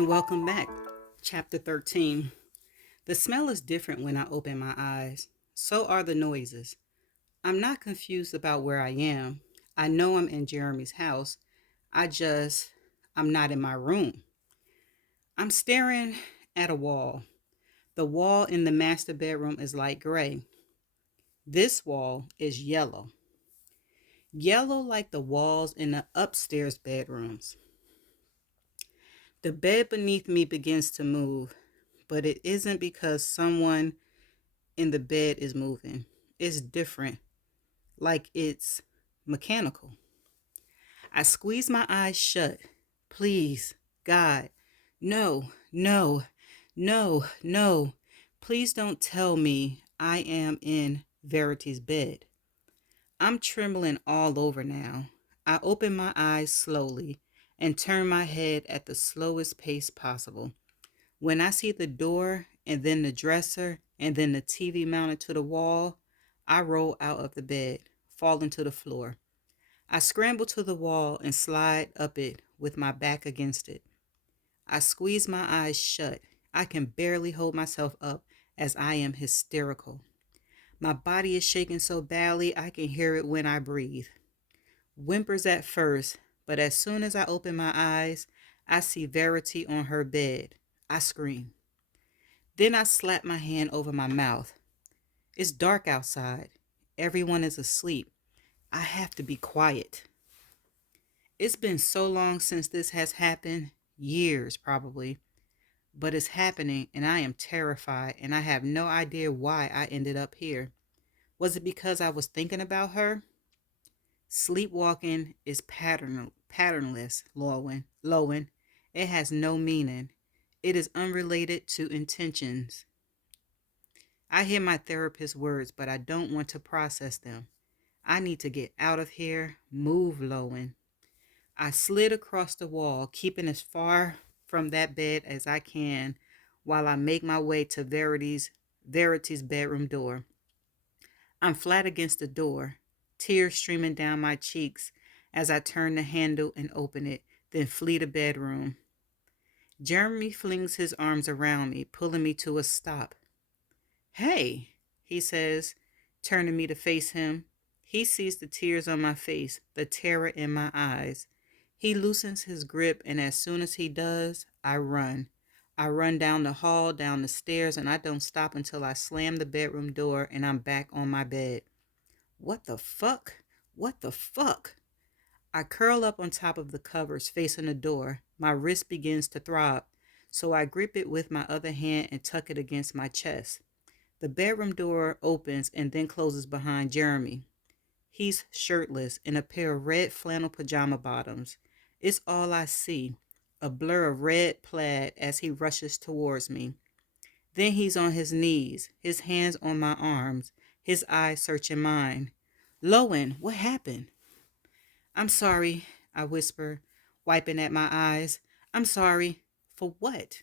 and welcome back. Chapter 13. The smell is different when I open my eyes. So are the noises. I'm not confused about where I am. I know I'm in Jeremy's house. I'm not in my room. I'm staring at a wall. The wall in the master bedroom is light gray. This wall is yellow. Yellow like the walls in the upstairs bedrooms. The bed beneath me begins to move, but it isn't because someone in the bed is moving. It's different, like it's mechanical. I squeeze my eyes shut. Please, God, no, no, no, no. Please don't tell me I am in Verity's bed. I'm trembling all over now. I open my eyes slowly and turn my head at the slowest pace possible. When I see the door and then the dresser and then the TV mounted to the wall, I roll out of the bed, falling to the floor. I scramble to the wall and slide up it with my back against it. I squeeze my eyes shut. I can barely hold myself up as I am hysterical. My body is shaking so badly I can hear it when I breathe. Whimpers at first, but as soon as I open my eyes, I see Verity on her bed. I scream. Then I slap my hand over my mouth. It's dark outside. Everyone is asleep. I have to be quiet. It's been so long since this has happened, years probably, but it's happening and I am terrified and I have no idea why I ended up here. Was it because I was thinking about her? Sleepwalking is patternless, Lowen. It has no meaning. It is unrelated to intentions. I hear my therapist's words, but I don't want to process them. I need to get out of here. Move, Lowen. I slid across the wall, keeping as far from that bed as I can while I make my way to Verity's bedroom door. I'm flat against the door, tears streaming down my cheeks as I turn the handle and open it, then flee the bedroom. Jeremy flings his arms around me, pulling me to a stop. Hey, he says, turning me to face him. He sees the tears on my face, the terror in my eyes. He loosens his grip, and as soon as he does, I run. I run down the hall, down the stairs, and I don't stop until I slam the bedroom door and I'm back on my bed. What the fuck? What the fuck? I curl up on top of the covers facing the door. My wrist begins to throb, so I grip it with my other hand and tuck it against my chest. The bedroom door opens and then closes behind Jeremy. He's shirtless in a pair of red flannel pajama bottoms. It's all I see, a blur of red plaid as he rushes towards me. Then he's on his knees, his hands on my arms, his eyes searching mine. Lowen, what happened? I'm sorry, I whisper, wiping at my eyes. I'm sorry. For what?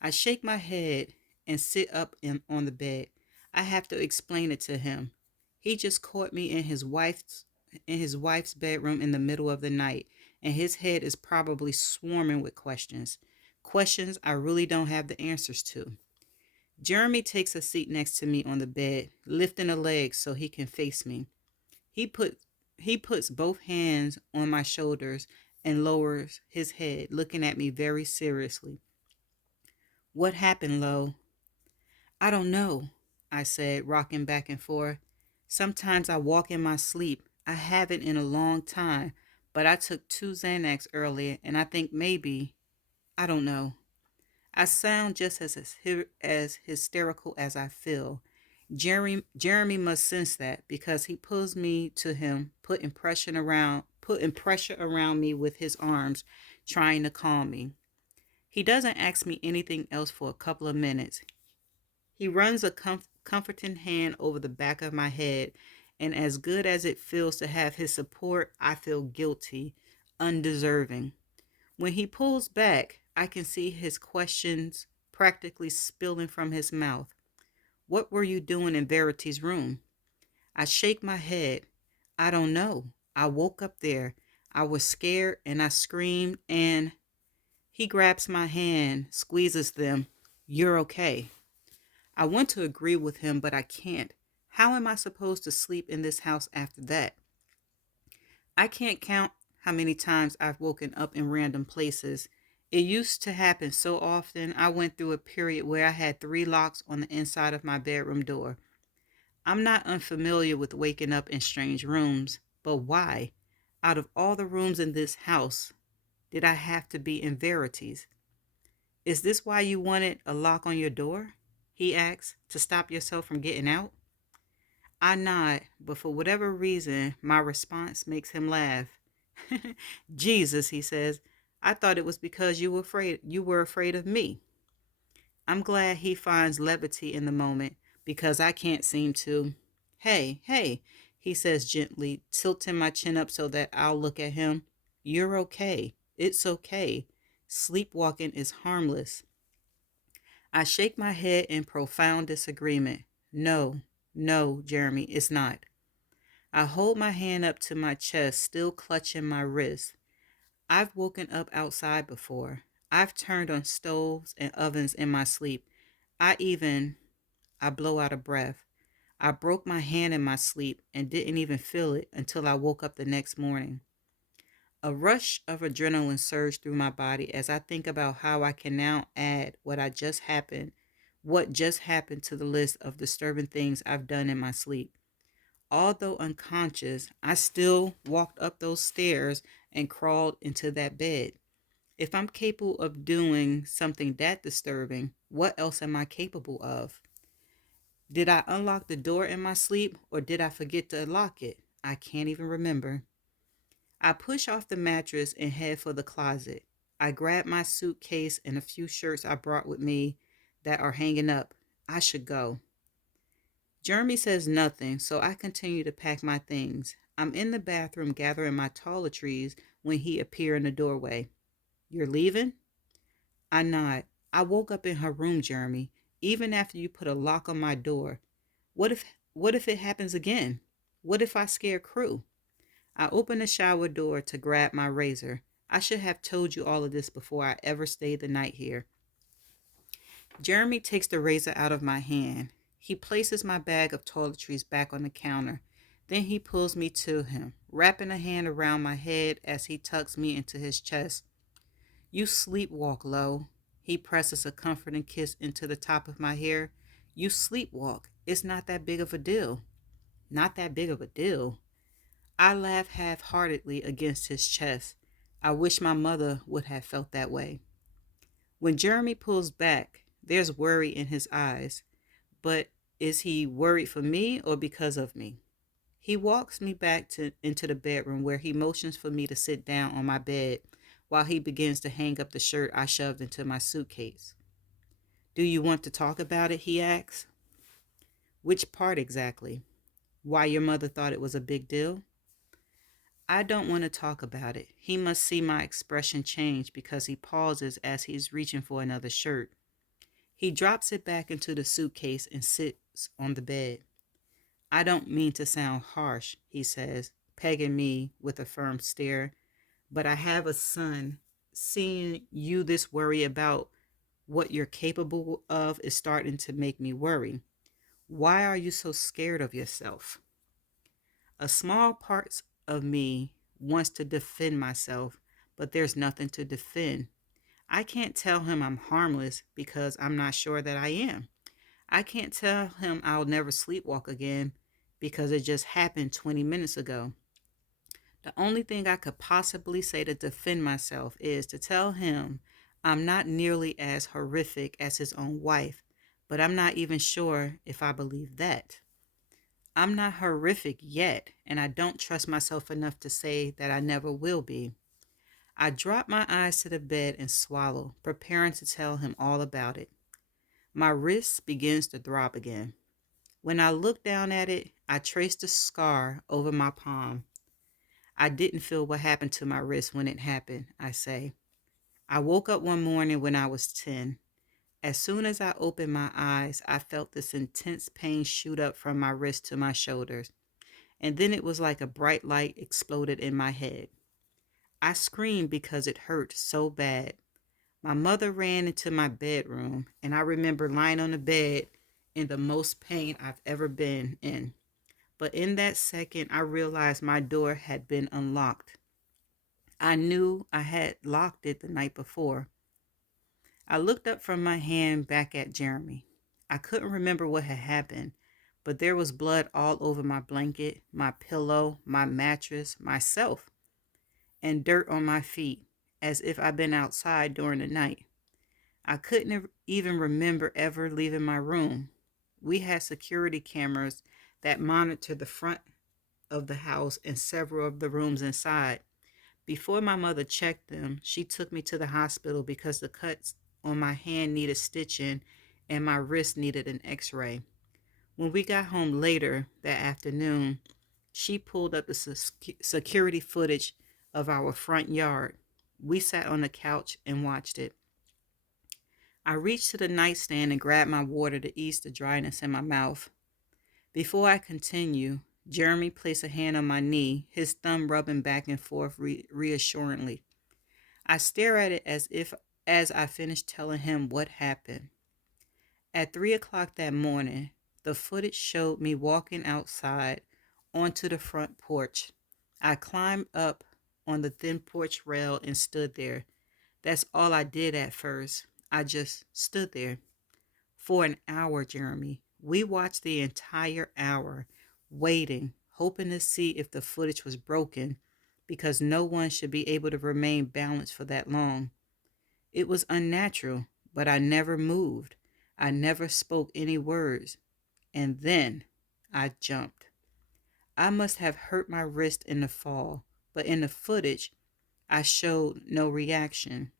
I shake my head and sit up on the bed. I have to explain it to him. He just caught me in his wife's bedroom in the middle of the night, and his head is probably swarming with questions. Questions I really don't have the answers to. Jeremy takes a seat next to me on the bed, lifting a leg so he can face me. He put he puts both hands on my shoulders and lowers his head, looking at me very seriously. What happened, Lo? I don't know, I said, rocking back and forth. Sometimes I walk in my sleep. I haven't in a long time, but I took 2 Xanax earlier, and I think maybe, I don't know. I sound just as hysterical as I feel. Jeremy must sense that because he pulls me to him, putting pressure around me with his arms, trying to calm me. He doesn't ask me anything else for a couple of minutes. He runs a comforting hand over the back of my head, and as good as it feels to have his support, I feel guilty, undeserving. When he pulls back, I can see his questions practically spilling from his mouth. What were you doing in Verity's room? I shake my head. I don't know. I woke up there. I was scared and I screamed and He grabs my hand, squeezes them. You're okay. I want to agree with him, but I can't. How am I supposed to sleep in this house after that? I can't count how many times I've woken up in random places. It used to happen so often. I went through a period where I had 3 locks on the inside of my bedroom door. I'm not unfamiliar with waking up in strange rooms, but why? Out of all the rooms in this house, did I have to be in Verity's? Is this why you wanted a lock on your door? He asks, to stop yourself from getting out? I nod, but for whatever reason, my response makes him laugh. Jesus, he says, I thought it was because you were afraid of me. I'm glad he finds levity in the moment because I can't seem to. Hey, hey, he says gently, tilting my chin up so that I'll look at him. You're okay. It's okay. Sleepwalking is harmless. I shake my head in profound disagreement. No, no, Jeremy, it's not. I hold my hand up to my chest, still clutching my wrist. I've woken up outside before. I've turned on stoves and ovens in my sleep. I blow out a breath. I broke my hand in my sleep and didn't even feel it until I woke up the next morning. A rush of adrenaline surged through my body as I think about how I can now add what just happened to the list of disturbing things I've done in my sleep. Although unconscious, I still walked up those stairs and crawled into that bed. If I'm capable of doing something that disturbing, what else am I capable of? Did I unlock the door in my sleep or did I forget to lock it? I can't even remember. I push off the mattress and head for the closet. I grab my suitcase and a few shirts I brought with me that are hanging up. I should go. Jeremy says nothing, so I continue to pack my things. I'm in the bathroom gathering my toiletries when he appears in the doorway. You're leaving? I nod. I woke up in her room, Jeremy, even after you put a lock on my door. What if what if it happens again? What if I scare crew? I open the shower door to grab my razor. I should have told you all of this before I ever stayed the night here. Jeremy takes the razor out of my hand. He places my bag of toiletries back on the counter. Then he pulls me to him, wrapping a hand around my head as he tucks me into his chest. You sleepwalk, Lo. He presses a comforting kiss into the top of my hair. You sleepwalk. It's not that big of a deal. Not that big of a deal. I laugh half heartedly against his chest. I wish my mother would have felt that way. When Jeremy pulls back, there's worry in his eyes. But is he worried for me or because of me? He walks me into the bedroom where he motions for me to sit down on my bed while he begins to hang up the shirt I shoved into my suitcase. Do you want to talk about it? He asks. Which part exactly? Why your mother thought it was a big deal? I don't want to talk about it. He must see my expression change because he pauses as he's reaching for another shirt. He drops it back into the suitcase and sits on the bed. I don't mean to sound harsh, he says, pegging me with a firm stare, but I have a son. Seeing you this worry about what you're capable of is starting to make me worry. Why are you so scared of yourself? A small part of me wants to defend myself, but there's nothing to defend. I can't tell him I'm harmless because I'm not sure that I am. I can't tell him I'll never sleepwalk again because it just happened 20 minutes ago. The only thing I could possibly say to defend myself is to tell him I'm not nearly as horrific as his own wife, but I'm not even sure if I believe that. I'm not horrific yet, and I don't trust myself enough to say that I never will be. I drop my eyes to the bed and swallow, preparing to tell him all about it. My wrist begins to throb again. When I look down at it, I trace the scar over my palm. I didn't feel what happened to my wrist when it happened, I say. I woke up one morning when I was 10. As soon as I opened my eyes, I felt this intense pain shoot up from my wrist to my shoulders, and then it was like a bright light exploded in my head. I screamed because it hurt so bad. My mother ran into my bedroom, and I remember lying on the bed in the most pain I've ever been in. But in that second, I realized my door had been unlocked. I knew I had locked it the night before. I looked up from my hand back at Jeremy. I couldn't remember what had happened, but there was blood all over my blanket, my pillow, my mattress, myself, and dirt on my feet, as if I'd been outside during the night. I couldn't even remember ever leaving my room. We had security cameras that monitored the front of the house and several of the rooms inside. Before my mother checked them, she took me to the hospital because the cuts on my hand needed stitching and my wrist needed an x-ray. When we got home later that afternoon, she pulled up the security footage of our front yard. We sat on the couch and watched it. I reached to the nightstand and grabbed my water to ease the dryness in my mouth. Before I continue, Jeremy placed a hand on my knee, his thumb rubbing back and forth reassuringly. I stare at it as I finished telling him what happened. At 3 o'clock that morning, the footage showed me walking outside onto the front porch. I climbed up on the thin porch rail and stood there. That's all I did at first. I just stood there. For an hour, Jeremy. We watched the entire hour, waiting, hoping to see if the footage was broken, because no one should be able to remain balanced for that long. It was unnatural, but I never moved. I never spoke any words. And then I jumped. I must have hurt my wrist in the fall, but in the footage, I showed no reaction.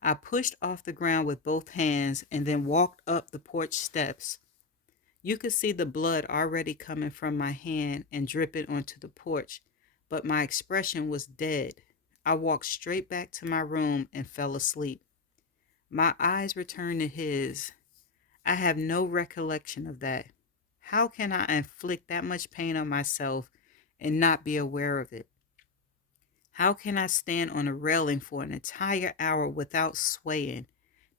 I pushed off the ground with both hands and then walked up the porch steps. You could see the blood already coming from my hand and dripping onto the porch, but my expression was dead. I walked straight back to my room and fell asleep. My eyes returned to his. I have no recollection of that. How can I inflict that much pain on myself and not be aware of it? How can I stand on a railing for an entire hour without swaying,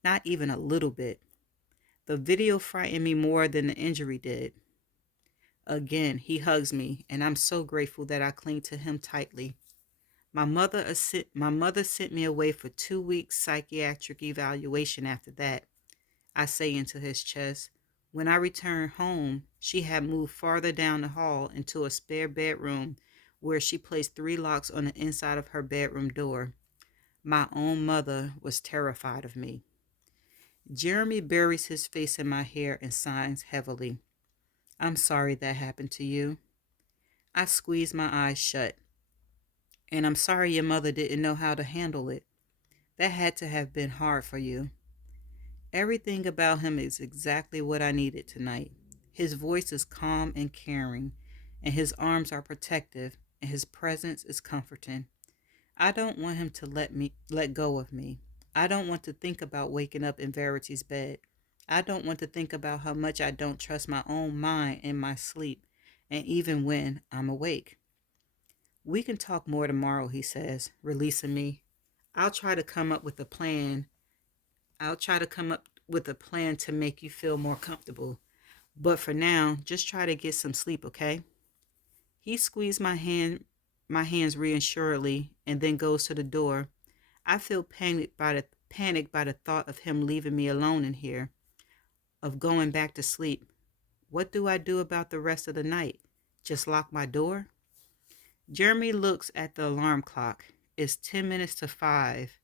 not even a little bit? The video frightened me more than the injury did. Again, he hugs me, and I'm so grateful that I cling to him tightly. My mother sent me away for 2 weeks psychiatric evaluation after that, I say into his chest. When I returned home, she had moved farther down the hall into a spare bedroom where she placed 3 locks on the inside of her bedroom door. My own mother was terrified of me. Jeremy buries his face in my hair and sighs heavily. I'm sorry that happened to you. I squeeze my eyes shut. And I'm sorry your mother didn't know how to handle it. That had to have been hard for you. Everything about him is exactly what I needed tonight. His voice is calm and caring, and his arms are protective, and his presence is comforting. I don't want him to let go of me. I don't want to think about waking up in Verity's bed. I don't want to think about how much I don't trust my own mind in my sleep, and even when I'm awake. We can talk more tomorrow, he says, releasing me. I'll try to come up with a plan. I'll try to come up with a plan to make you feel more comfortable. But for now, just try to get some sleep, okay? He squeezed my hands reassuringly, and then goes to the door. I feel panicked by the thought of him leaving me alone in here, of going back to sleep. What do I do about the rest of the night? Just lock my door? Jeremy looks at the alarm clock. It's 10 minutes to 5.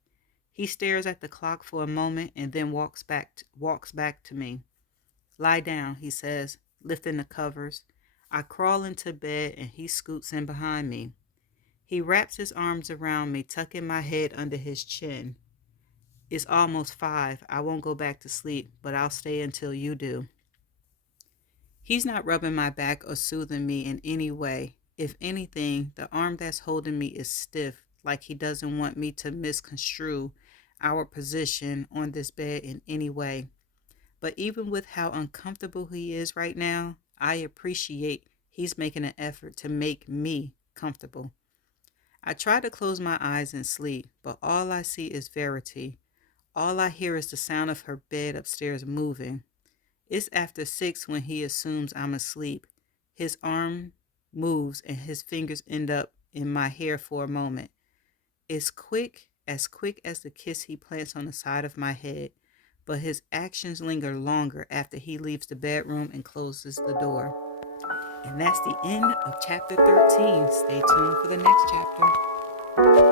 He stares at the clock for a moment and then walks back to me. Lie down, he says, lifting the covers. I crawl into bed and he scoots in behind me. He wraps his arms around me, tucking my head under his chin. It's almost 5. I won't go back to sleep, but I'll stay until you do. He's not rubbing my back or soothing me in any way. If anything, the arm that's holding me is stiff, like he doesn't want me to misconstrue our position on this bed in any way. But even with how uncomfortable he is right now, I appreciate he's making an effort to make me comfortable. I try to close my eyes and sleep, but all I see is Verity, All I hear is the sound of her bed upstairs moving. It's after 6 when he assumes I'm asleep. His arm moves and his fingers end up in my hair for a moment. It's quick as the kiss he plants on the side of my head, but his actions linger longer after he leaves the bedroom and closes the door. And that's the end of chapter 13. Stay tuned for the next chapter.